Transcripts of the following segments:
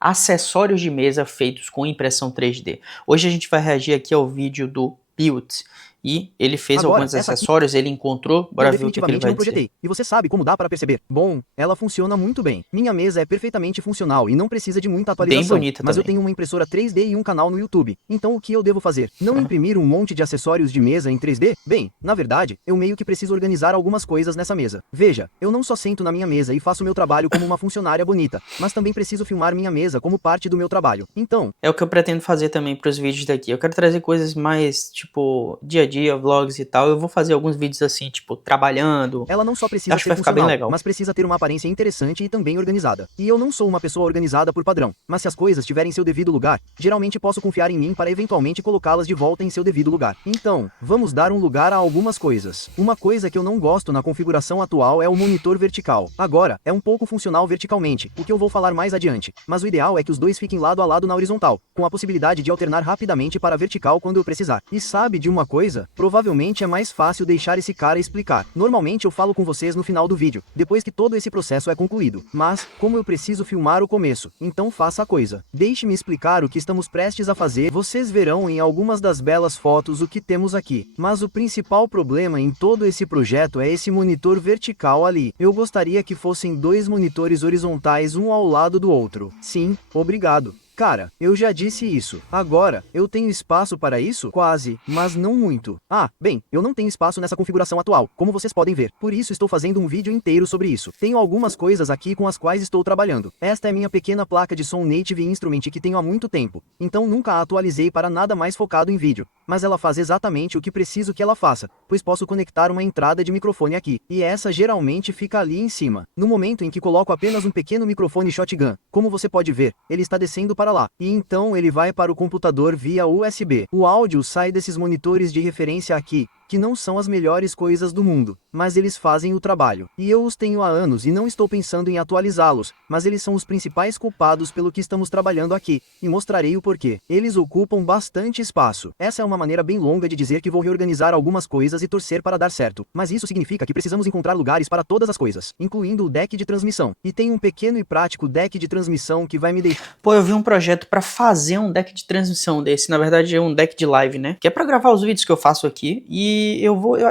acessórios de mesa feitos com impressão 3D. Hoje a gente vai reagir aqui ao vídeo do Built. E ele fez Agora, alguns essa aqui acessórios, ele encontrou, eu bora ver o que ele definitivamente vai não dizer. projetei. E você sabe como dá para perceber. Bom, ela funciona muito bem. Minha mesa é perfeitamente funcional e não precisa de muita Bem atualização. bonita Mas eu também. tenho uma impressora 3D e um canal no YouTube. Então o que eu devo fazer? Não imprimir um monte de acessórios de mesa em 3D? Bem, na verdade, eu meio que preciso organizar algumas coisas nessa mesa. Veja, eu não só sento na minha mesa e faço meu trabalho como uma funcionária bonita, mas também preciso filmar minha mesa como parte do meu trabalho. Então, É o que eu pretendo fazer também para os vídeos daqui. Eu quero trazer coisas mais, tipo, dia a dia, vlogs e tal. Eu vou fazer alguns vídeos assim, tipo, trabalhando. ela não só precisa Acho que ser vai ficar bem funcional, legal. mas precisa ter uma aparência interessante e também organizada. E eu não sou uma pessoa organizada por padrão, mas se as coisas tiverem seu devido lugar, geralmente posso confiar em mim para eventualmente colocá-las de volta em seu devido lugar. Então, vamos dar um lugar a algumas coisas. Uma coisa que eu não gosto na configuração atual é o monitor vertical. Agora, é um pouco funcional verticalmente, o que eu vou falar mais adiante, mas o ideal é que os dois fiquem lado a lado na horizontal, com a possibilidade de alternar rapidamente para a vertical quando eu precisar. E sabe de uma coisa? Provavelmente é mais fácil deixar esse cara explicar. Normalmente eu falo com vocês no final do vídeo, depois que todo esse processo é concluído. Mas, como eu preciso filmar o começo, então faça a coisa. Deixe-me explicar o que estamos prestes a fazer. Vocês verão em algumas das belas fotos o que temos aqui. Mas o principal problema em todo esse projeto é esse monitor vertical ali. Eu gostaria que fossem dois monitores horizontais um ao lado do outro. Sim, obrigado. Cara, eu já disse isso. Agora, eu tenho espaço para isso? Quase, mas não muito. Ah, bem, eu não tenho espaço nessa configuração atual, como vocês podem ver. Por isso estou fazendo um vídeo inteiro sobre isso. Tenho algumas coisas aqui com as quais estou trabalhando. Esta é minha pequena placa de som Native Instrument que tenho há muito tempo. Então nunca a atualizei para nada mais focado em vídeo. Mas ela faz exatamente o que preciso que ela faça, pois posso conectar uma entrada de microfone aqui. E essa geralmente fica ali em cima. No momento em que coloco apenas um pequeno microfone shotgun, como você pode ver, ele está descendo para lá, e então ele vai para o computador via USB. O áudio sai desses monitores de referência aqui, que não são as melhores coisas do mundo, mas eles fazem o trabalho. E eu os tenho há anos e não estou pensando em atualizá-los, mas eles são os principais culpados pelo que estamos trabalhando aqui, e mostrarei o porquê. Eles ocupam bastante espaço. Essa é uma maneira bem longa de dizer que vou reorganizar algumas coisas e torcer para dar certo, mas isso significa que precisamos encontrar lugares para todas as coisas, incluindo o deck de transmissão. E tem um pequeno e prático deck de transmissão que vai me deixar... Pô, eu vi um projeto para fazer um deck de transmissão desse, na verdade é um deck de live, né? Que é para gravar os vídeos que eu faço aqui, e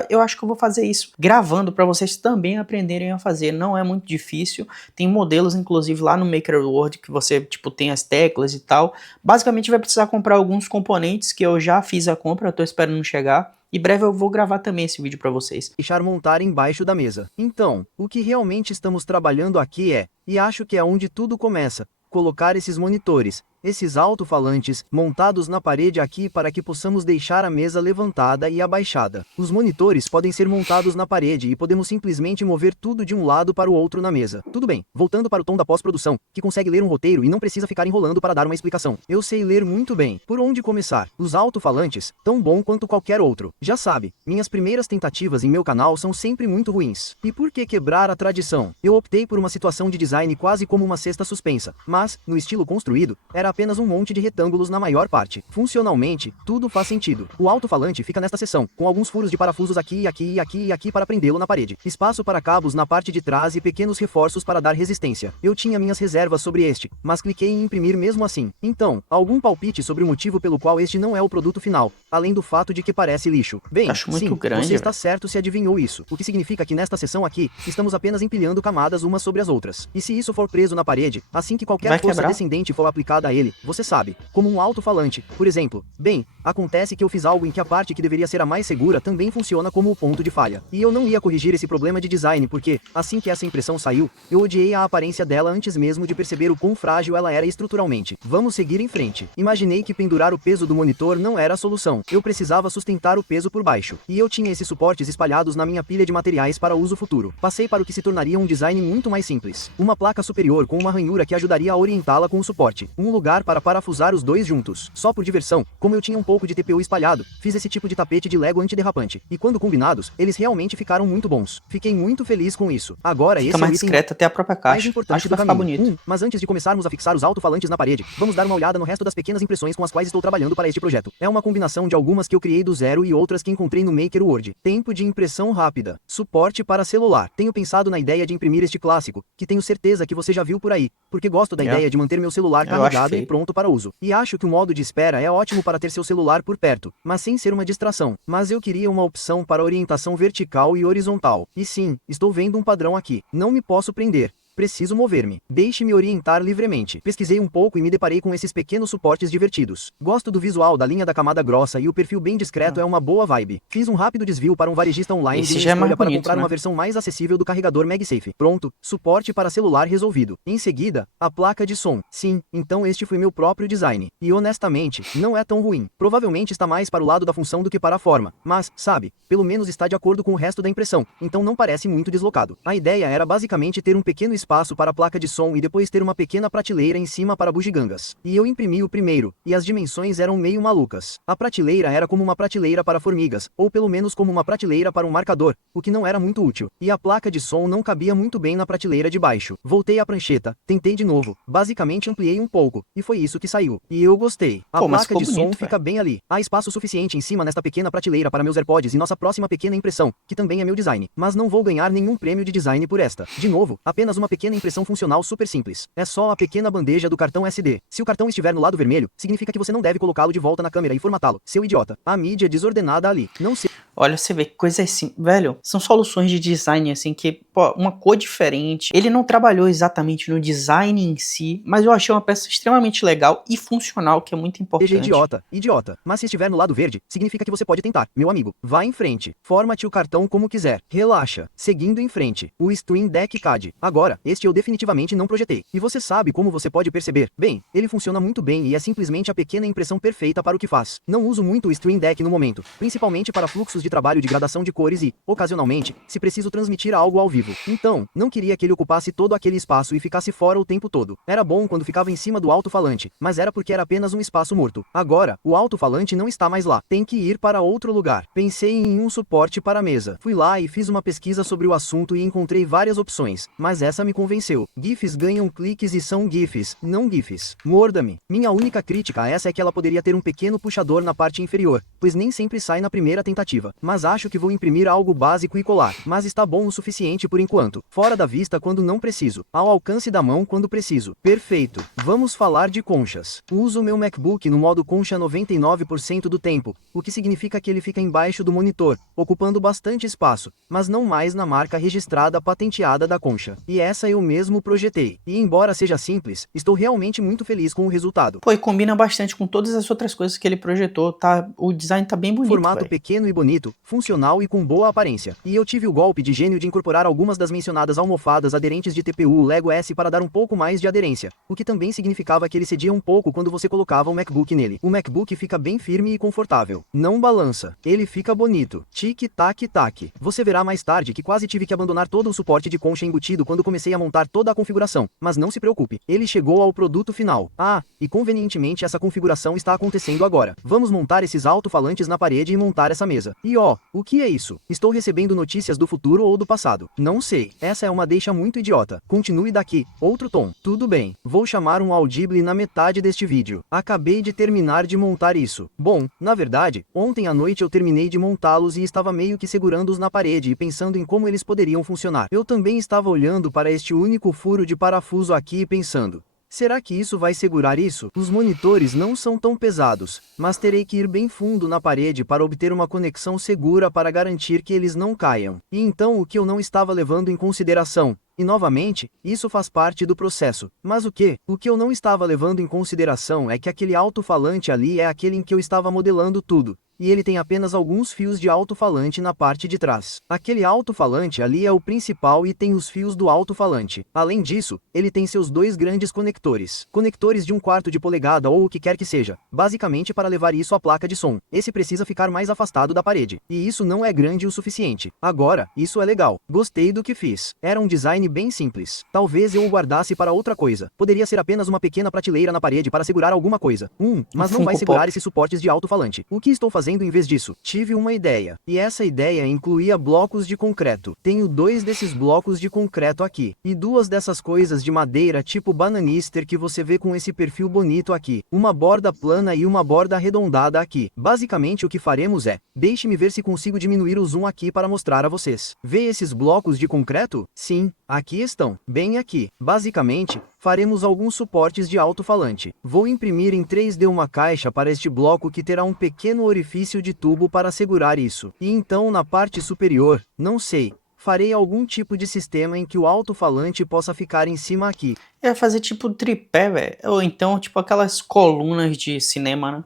eu acho que eu vou fazer isso gravando para vocês também aprenderem a fazer. Não é muito difícil, tem modelos inclusive lá no Maker World que você, tipo, tem as teclas e tal. Basicamente vai precisar comprar alguns componentes que eu já fiz a compra, eu tô esperando chegar. Em breve eu vou gravar também esse vídeo para vocês. Deixar montar embaixo da mesa. Então, o que realmente estamos trabalhando aqui é, e acho que é onde tudo começa, colocar esses monitores, esses alto-falantes, montados na parede aqui para que possamos deixar a mesa levantada e abaixada. Os monitores podem ser montados na parede e podemos simplesmente mover tudo de um lado para o outro na mesa. Tudo bem, voltando para o tom da pós-produção, que consegue ler um roteiro e não precisa ficar enrolando para dar uma explicação. Eu sei ler muito bem. Por onde começar? Os alto-falantes, tão bom quanto qualquer outro. Já sabe, minhas primeiras tentativas em meu canal são sempre muito ruins. E por que quebrar a tradição? Eu optei por uma situação de design quase como uma cesta suspensa, mas, no estilo construído, era apenas um monte de retângulos na maior parte. Funcionalmente, tudo faz sentido. O alto-falante fica nesta seção, com alguns furos de parafusos aqui, aqui, aqui e aqui para prendê-lo na parede. Espaço para cabos na parte de trás e pequenos reforços para dar resistência. Eu tinha minhas reservas sobre este, mas cliquei em imprimir mesmo assim. Então, algum palpite sobre o motivo pelo qual este não é o produto final, além do fato de que parece lixo? Bem, Acho muito sim, grande, você está velho. certo se adivinhou isso, o que significa que nesta seção aqui, estamos apenas empilhando camadas umas sobre as outras. E se isso for preso na parede, assim que qualquer Vai força quebrar? descendente for aplicada a ele, você sabe, como um alto-falante, por exemplo. Bem, acontece que eu fiz algo em que a parte que deveria ser a mais segura também funciona como o ponto de falha. E eu não ia corrigir esse problema de design porque, assim que essa impressão saiu, eu odiei a aparência dela antes mesmo de perceber o quão frágil ela era estruturalmente. Vamos seguir em frente. Imaginei que pendurar o peso do monitor não era a solução. Eu precisava sustentar o peso por baixo. E eu tinha esses suportes espalhados na minha pilha de materiais para uso futuro. Passei para o que se tornaria um design muito mais simples. Uma placa superior com uma ranhura que ajudaria a orientá-la com o suporte. Um lugar para parafusar os dois juntos. Só por diversão, como eu tinha um pouco pouco de TPU espalhado, fiz esse tipo de tapete de Lego antiderrapante. E quando combinados, eles realmente ficaram muito bons. Fiquei muito feliz com isso. Agora Fica esse é o mais item discreto até a própria mais caixa. importante Acho que do vai ficar caminho. bonito. Mas antes de começarmos a fixar os alto-falantes na parede, vamos dar uma olhada no resto das pequenas impressões com as quais estou trabalhando para este projeto. É uma combinação de algumas que eu criei do zero e outras que encontrei no Maker Word. Tempo de impressão rápida. Suporte para celular. Tenho pensado na ideia de imprimir este clássico, que tenho certeza que você já viu por aí, porque gosto da ideia de manter meu celular Eu acho carregado e feio. pronto para uso. E acho que o modo de espera é ótimo para ter seu celular por perto, mas sem ser uma distração. Mas eu queria uma opção para orientação vertical e horizontal. E sim, estou vendo um padrão aqui. Não me posso prender. Preciso mover-me. Deixe-me orientar livremente. Pesquisei um pouco e me deparei com esses pequenos suportes divertidos. Gosto do visual da linha da camada grossa e o perfil bem discreto é uma boa vibe. Fiz um rápido desvio para um varejista online Esse de já é minha mais escolha para bonito, comprar né? uma versão mais acessível do carregador MagSafe. Pronto, suporte para celular resolvido. Em seguida, a placa de som. Sim, então este foi meu próprio design. E honestamente, não é tão ruim. Provavelmente está mais para o lado da função do que para a forma. Mas, sabe, pelo menos está de acordo com o resto da impressão. Então não parece muito deslocado. A ideia era basicamente ter um pequeno espaço para a placa de som e depois ter uma pequena prateleira em cima para bugigangas. E eu imprimi o primeiro, e as dimensões eram meio malucas. A prateleira era como uma prateleira para formigas, ou pelo menos como uma prateleira para um marcador, o que não era muito útil. E a placa de som não cabia muito bem na prateleira de baixo. Voltei à prancheta, tentei de novo, basicamente ampliei um pouco, e foi isso que saiu. E eu gostei. A Pô, mas placa de ficou som bonito, fica bem ali. Há espaço suficiente em cima nesta pequena prateleira para meus AirPods e nossa próxima pequena impressão, que também é meu design. Mas não vou ganhar nenhum prêmio de design por esta. De novo, apenas uma pequena impressão funcional super simples. É só a pequena bandeja do cartão SD. Se o cartão estiver no lado vermelho, significa que você não deve colocá-lo de volta na câmera e formatá-lo, seu idiota. A mídia desordenada ali. Não sei. Olha, você vê que coisa assim, velho, são soluções de design assim que, pô, uma cor diferente. Ele não trabalhou exatamente no design em si, mas eu achei uma peça extremamente legal e funcional, que é muito Seja importante. idiota. Mas se estiver no lado verde, significa que você pode tentar, meu amigo. Vá em frente. Formate o cartão como quiser. Relaxa. Seguindo em frente. O Stream Deck CAD. Agora, este eu definitivamente não projetei. E você sabe como você pode perceber? Bem, ele funciona muito bem e é simplesmente a pequena impressão perfeita para o que faz. Não uso muito o Stream Deck no momento, principalmente para fluxos de trabalho de gradação de cores e, ocasionalmente, se preciso transmitir algo ao vivo. Então, não queria que ele ocupasse todo aquele espaço e ficasse fora o tempo todo. Era bom quando ficava em cima do alto-falante, mas era porque era apenas um espaço morto. Agora, o alto-falante não está mais lá. Tem que ir para outro lugar. Pensei em um suporte para a mesa. Fui lá e fiz uma pesquisa sobre o assunto e encontrei várias opções, mas essa me convenceu. GIFs ganham cliques e são GIFs, não GIFs. Morda-me. Minha única crítica a essa é que ela poderia ter um pequeno puxador na parte inferior, pois nem sempre sai na primeira tentativa. Mas acho que vou imprimir algo básico e colar, mas está bom o suficiente por enquanto. Fora da vista quando não preciso, ao alcance da mão quando preciso. Perfeito. Vamos falar de conchas. Uso meu MacBook no modo concha 99% do tempo, o que significa que ele fica embaixo do monitor, ocupando bastante espaço, mas não mais na marca registrada patenteada da concha. E essa eu mesmo projetei. E embora seja simples, estou realmente muito feliz com o resultado. Pô, e combina bastante com todas as outras coisas que ele projetou, tá? O design tá bem bonito, Formato véio. pequeno e bonito, funcional e com boa aparência. E eu tive o golpe de gênio de incorporar algumas das mencionadas almofadas aderentes de TPU Lego S para dar um pouco mais de aderência, o que também significava que ele cedia um pouco quando você colocava o MacBook nele. O MacBook fica bem firme e confortável. Não balança. Ele fica bonito. Tic-tac-tac. Você verá mais tarde que quase tive que abandonar todo o suporte de concha embutido quando comecei a montar toda a configuração, mas não se preocupe, ele chegou ao produto final. Ah, e convenientemente essa configuração está acontecendo agora. Vamos montar esses alto-falantes na parede e montar essa mesa. E ó, o que é isso? Estou recebendo notícias do futuro ou do passado? Não sei. Essa é uma deixa muito idiota. Continue daqui. Outro tom. Tudo bem. Vou chamar um audible na metade deste vídeo. Acabei de terminar de montar isso. Bom, na verdade, ontem à noite eu terminei de montá-los e estava meio que segurando-os na parede e pensando em como eles poderiam funcionar. Eu também estava olhando para este único furo de parafuso aqui e pensando: será que isso vai segurar isso? Os monitores não são tão pesados, mas terei que ir bem fundo na parede para obter uma conexão segura para garantir que eles não caiam. E então o que eu não estava levando em consideração? E novamente, isso faz parte do processo. Mas o que? O que eu não estava levando em consideração é que aquele alto-falante ali é aquele em que eu estava modelando tudo. e ele tem apenas alguns fios de alto-falante na parte de trás. Aquele alto-falante ali é o principal e tem os fios do alto-falante. Além disso, ele tem seus dois grandes conectores. Conectores de 1/4 de polegada ou o que quer que seja, basicamente para levar isso à placa de som. Esse precisa ficar mais afastado da parede, e isso não é grande o suficiente. Agora, isso é legal. Gostei do que fiz. Era um design bem simples. Talvez eu o guardasse para outra coisa. Poderia ser apenas uma pequena prateleira na parede para segurar alguma coisa. Mas não vai segurar esses suportes de alto-falante. O que estou fazendo em vez disso? Tive uma ideia. E essa ideia incluía blocos de concreto. Tenho 2 desses blocos de concreto aqui. E 2 dessas coisas de madeira tipo bananister que você vê com esse perfil bonito aqui. Uma borda plana e uma borda arredondada aqui. Basicamente o que faremos é, deixe-me ver se consigo diminuir o zoom aqui para mostrar a vocês. Vê esses blocos de concreto? Sim, aqui estão. Bem aqui. Basicamente, faremos alguns suportes de alto-falante. Vou imprimir em 3D uma caixa para este bloco que terá um pequeno orifício de tubo para segurar isso. E então na parte superior, não sei, farei algum tipo de sistema em que o alto-falante possa ficar em cima aqui. É fazer tipo tripé, velho. Ou então tipo aquelas colunas de cinema, né?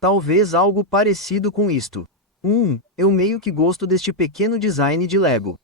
Talvez algo parecido com isto. Eu meio que gosto deste pequeno design de Lego.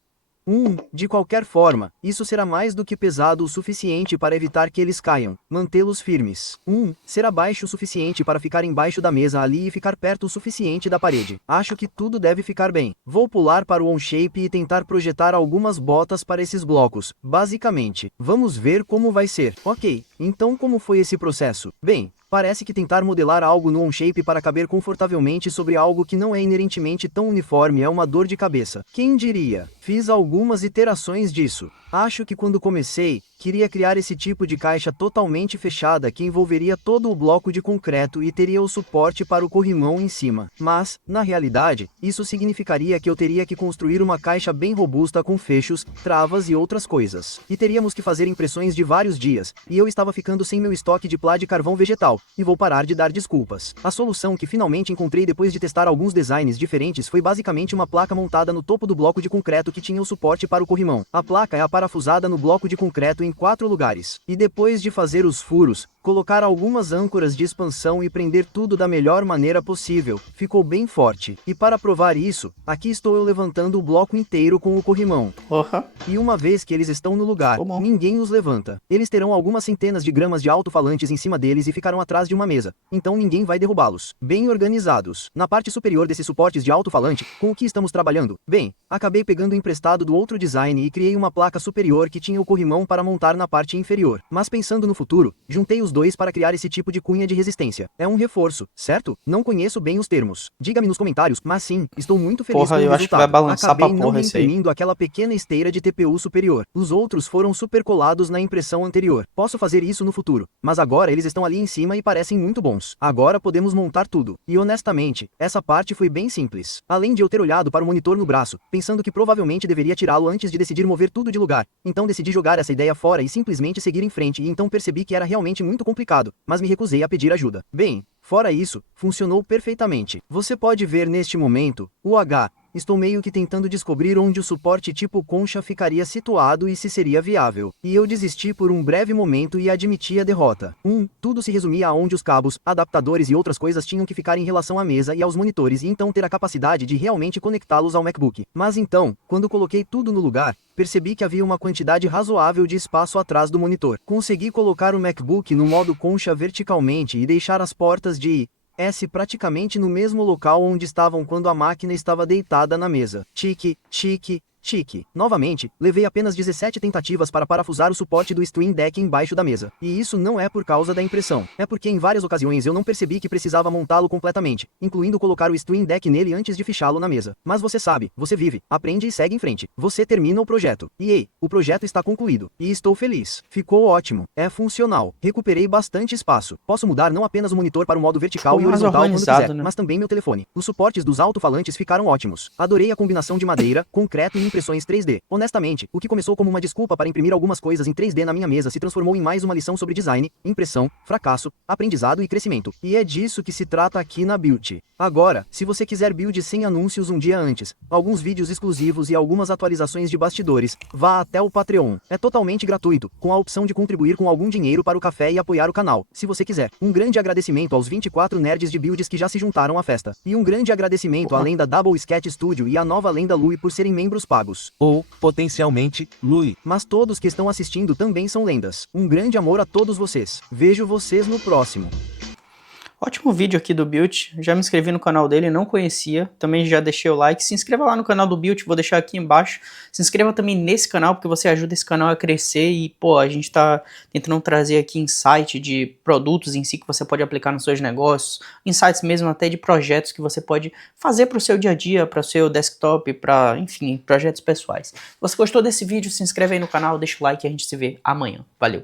De qualquer forma, isso será mais do que pesado o suficiente para evitar que eles caiam. Mantê-los firmes. Será baixo o suficiente para ficar embaixo da mesa ali e ficar perto o suficiente da parede. Acho que tudo deve ficar bem. Vou pular para o OnShape e tentar projetar algumas botas para esses blocos. Basicamente, vamos ver como vai ser. Ok, então como foi esse processo? Bem, parece que tentar modelar algo no OnShape para caber confortavelmente sobre algo que não é inerentemente tão uniforme é uma dor de cabeça. Quem diria? Fiz algumas iterações disso. Acho que quando comecei, queria criar esse tipo de caixa totalmente fechada que envolveria todo o bloco de concreto e teria o suporte para o corrimão em cima. Mas, na realidade, isso significaria que eu teria que construir uma caixa bem robusta com fechos, travas e outras coisas. E teríamos que fazer impressões de vários dias, e eu estava ficando sem meu estoque de plá de carvão vegetal, e vou parar de dar desculpas. A solução que finalmente encontrei depois de testar alguns designs diferentes foi basicamente uma placa montada no topo do bloco de concreto que tinha o suporte para o corrimão. A placa é parafusada no bloco de concreto em 4 lugares. E depois de fazer os furos, colocar algumas âncoras de expansão e prender tudo da melhor maneira possível, ficou bem forte. E para provar isso, aqui estou eu levantando o bloco inteiro com o corrimão. E uma vez que eles estão no lugar, ninguém os levanta. Eles terão algumas centenas de gramas de alto-falantes em cima deles e ficarão atrás de uma mesa. Então ninguém vai derrubá-los. Bem organizados. Na parte superior desses suportes de alto-falante, com o que estamos trabalhando? Bem, acabei pegando emprestado do outro design e criei uma placa superior que tinha o corrimão para montar na parte inferior. Mas pensando no futuro, juntei os dois para criar esse tipo de cunha de resistência. É um reforço, certo? Não conheço bem os termos. Diga-me nos comentários, mas sim, estou muito feliz com o eu resultado. acho que vai balançar Acabei pra não porra esse aí. reimprimindo aquela pequena esteira de TPU superior. Os outros foram supercolados na impressão anterior. Posso fazer isso no futuro, mas agora eles estão ali em cima e parecem muito bons. Agora podemos montar tudo. E honestamente, essa parte foi bem simples. Além de eu ter olhado para o monitor no braço, pensando que provavelmente deveria tirá-lo antes de decidir mover tudo de lugar, então decidi jogar essa ideia fora e simplesmente seguir em frente e então percebi que era realmente muito complicado, mas me recusei a pedir ajuda. Bem, fora isso, funcionou perfeitamente. Você pode ver neste momento, o H. Estou meio que tentando descobrir onde o suporte tipo concha ficaria situado e se seria viável. E eu desisti por um breve momento e admiti a derrota. Tudo se resumia a onde os cabos, adaptadores e outras coisas tinham que ficar em relação à mesa e aos monitores e então ter a capacidade de realmente conectá-los ao MacBook. Mas então, quando coloquei tudo no lugar, percebi que havia uma quantidade razoável de espaço atrás do monitor. Consegui colocar o MacBook no modo concha verticalmente e deixar as portas de praticamente no mesmo local onde estavam quando a máquina estava deitada na mesa. Tique. Novamente, levei apenas 17 tentativas para parafusar o suporte do Stream Deck embaixo da mesa. E isso não é por causa da impressão. É porque em várias ocasiões eu não percebi que precisava montá-lo completamente, incluindo colocar o Stream Deck nele antes de fichá-lo na mesa. Mas você sabe, você vive, aprende e segue em frente. Você termina o projeto. E o projeto está concluído. E estou feliz. Ficou ótimo. É funcional. Recuperei bastante espaço. Posso mudar não apenas o monitor para o modo vertical e horizontal quando quiser, mas também meu telefone. Os suportes dos alto-falantes ficaram ótimos. Adorei a combinação de madeira, concreto e impressões 3D. Honestamente, o que começou como uma desculpa para imprimir algumas coisas em 3D na minha mesa se transformou em mais uma lição sobre design, impressão, fracasso, aprendizado e crescimento. E é disso que se trata aqui na Build. Agora, se você quiser build sem anúncios um dia antes, alguns vídeos exclusivos e algumas atualizações de bastidores, vá até o Patreon. É totalmente gratuito, com a opção de contribuir com algum dinheiro para o café e apoiar o canal, se você quiser. Um grande agradecimento aos 24 nerds de builds que já se juntaram à festa. E um grande agradecimento à lenda Double Sketch Studio e à nova lenda Lui por serem membros pagos. Ou, potencialmente, Lui. Mas todos que estão assistindo também são lendas. Um grande amor a todos vocês. Vejo vocês no próximo. Ótimo vídeo aqui do Built, já me inscrevi no canal dele, não conhecia, também já deixei o like, se inscreva lá no canal do Built, vou deixar aqui embaixo, se inscreva também nesse canal, porque você ajuda esse canal a crescer e, pô, a gente tá tentando trazer aqui insight de produtos em si que você pode aplicar nos seus negócios, insights mesmo até de projetos que você pode fazer para o seu dia a dia, para o seu desktop, para, enfim, projetos pessoais. Se você gostou desse vídeo, se inscreve aí no canal, deixa o like e a gente se vê amanhã. Valeu!